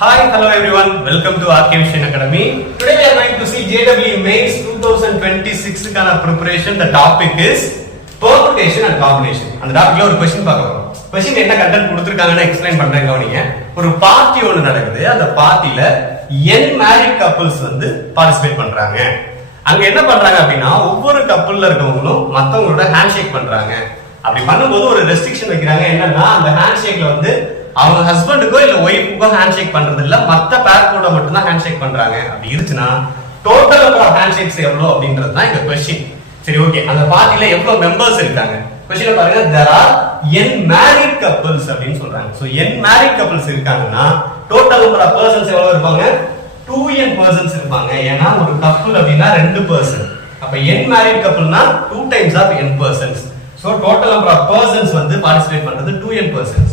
Hi, hello everyone. Welcome to RK Mission Academy. Today we are going to see JEE Mains 2026 kind of preparation. The topic is permutation and combination. அந்த டாபிக்ல ஒரு question பார்க்கறோம். Question என்ன content கொடுத்திருக்காங்கன்னு explain பண்றேன் கவனிங்க. ஒரு party ஒன்னு நடக்குது. அந்த பார்ட்டில n married couples வந்து பார்ட்டிசிபேட் பண்றாங்க. அங்க என்ன பண்றாங்க அப்படினா ஒவ்வொரு கப்பல்ல இருக்கவங்களும் மத்தவங்களோட ஹேண்ட்ஷேக் பண்றாங்க. அப்படி பண்ணும்போது ஒரு ரெஸ்ட்ரிக்ஷன் வைக்கிறாங்க. என்னன்னா அந்த ஹேண்ட்ஷேக்ல வந்து அவங்க ஹஸ்பண்டுக்கோ இல்ல ஒய்ஃபுக்கோ ஹேண்ட்ஷேக் பண்றது இல்ல, மத்த பேர் கூட மட்டும் தான் ஹேண்ட்ஷேக் பண்றாங்க. அப்படி இருந்துச்சுன்னா டோட்டல் நம்பர் ஆஃப் ஹேண்ட்ஷேக்ஸ் எவ்வளவு அப்படின்றது தான் இந்த क्वेश्चन. சரி, ஓகே. அந்த பார்ட்டில எவ்வளவு மெம்பர்ஸ் இருக்காங்க? क्वेश्चन பாருங்க. there are n married couples அப்படினு சொல்றாங்க. சோ n married couples இருக்காங்கன்னா டோட்டல் நம்பர் ஆஃப் பர்சன்ஸ் எவ்வளவு இருப்பாங்க? 2n பர்சன்ஸ் இருப்பாங்க. ஏன்னா ஒரு கப்புள் அப்படினா ரெண்டு பர்சன். அப்ப n married coupleனா 2 times of n persons. So total number of persons வந்து பார்ட்டிசிபேட் பண்றது 2n persons.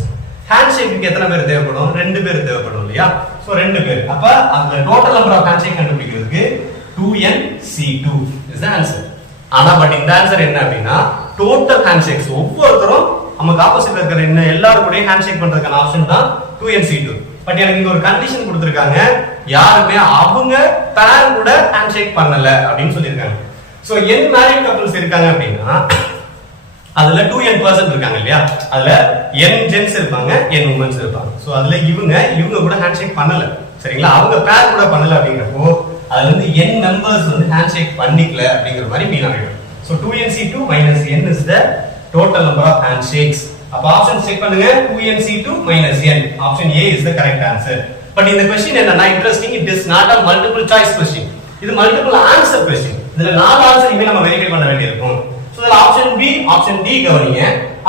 ஹேண்ட்ஷேக்கு எத்தனை பேர் தேவைப்படும்? ரெண்டு பேர் தேவைப்படும் இல்லையா? சோ ரெண்டு பேர். அப்ப அந்த டோட்டல் நம்பர் ஆஃப் ஹேண்ட்ஷேக் கண்டுபிடிக்கிறதுக்கு 2nc2 இஸ் தி ஆன்சர். ஆனா பட் இந்த ஆன்சர் என்ன அப்படினா டோட்டல் ஹேண்ட்ஷேக்ஸ் ஒவ்வொருத்தரும் நமக்கு ஆப்போசிட்ல இருக்கிற என்ன எல்லாரும் கூட ஹேண்ட்ஷேக் பண்றதுக்கான ஆப்ஷன் தான் 2nc2. பட் எனக்கு இங்க ஒரு கண்டிஷன் கொடுத்திருக்காங்க. யாருமே அவங்க பேர் கூட ஹேண்ட்ஷேக் பண்ணல அப்படினு சொல்லிருக்காங்க. சோ n married couples இருக்காங்க அப்படினா அதுல 2n பர்சன் இருக்காங்க இல்லையா? அதுல n ஜென்ஸ் இருப்பாங்க, n உமன்ஸ் இருப்பாங்க. சோ அதுல இவங்க கூட ஹேண்ட்ஷேக் பண்ணல. சரிங்களா? அவங்க பேர் கூட பண்ணல அப்படிங்கறப்போ அதுல இருந்து n மெம்பர்ஸ் வந்து ஹேண்ட்ஷேக் பண்ணிக்கல அப்படிங்கிற மாதிரி மீன் ஆயிடும். So 2nc2 - n is the total number of handshakes. அப்ப ஆப்ஷன் செக் பண்ணுங்க. 2nc2 - n. Option A is the correct answer. But இந்த क्वेश्चन என்னன்னா interesting. It is not a multiple choice question. இது மல்டிபிள் ஆன்சர் क्वेश्चन. இதுல நாலு answer இனிமே நம்ம verify பண்ண வேண்டியிருக்கும். So the option B, option D கவனிங்க.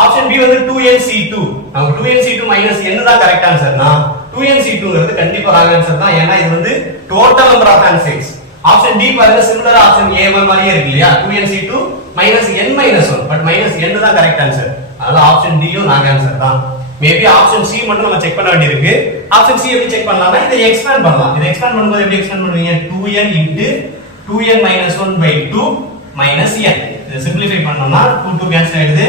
option B வந்து 2nc2. நமக்கு 2nc2 - n தான் கரெக்ட் ஆன்சர்னா 2nc2ங்கிறது கண்டிப்பா ராங் ஆன்சர் தான். ஏன்னா இது வந்து total number of handshakes. Option D பாருங்க சிமிலர் ஆப்ஷன் A1 மாதிரியே இருக்கு இல்லையா? 2nc2 - n - 1 பட் -n தான் கரெக்ட் ஆன்சர். அதனால ஆப்ஷன் D யும் ராங் ஆன்சர் தான். மேபி ஆப்ஷன் C மட்டும் நம்ம செக் பண்ண வேண்டியிருக்கு. ஆப்ஷன் C எப்படி செக் பண்ணலாம்னா இதை எக்ஸ்பேண்ட் பண்ணலாம். இதை எக்ஸ்பேண்ட் பண்ணும்போது எப்படி எக்ஸ்பேண்ட் பண்ணுவீங்க? 2n * 2n - 1/2 - n. இதை சிம்பிளிஃபை பண்ணோம்னா 2 கேன்சல் ஆயிடுது.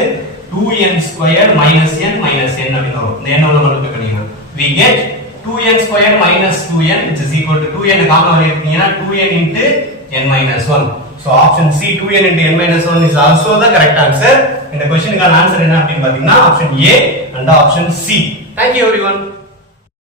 2n² - n - n அப்படினு வரும். இந்த n ஓட மல்டிப்ளை பண்ணீங்கன்னா we get 2n² - 2n which is equal to 2n common வெளிய எடுத்தீங்கன்னா 2n * n - 1. so option C 2n * n - 1 is also the correct answer. இந்த क्वेश्चनக்கான ஆன்சர் என்ன அப்படினு பாத்தீங்கன்னா option A and option C. Thank you everyone.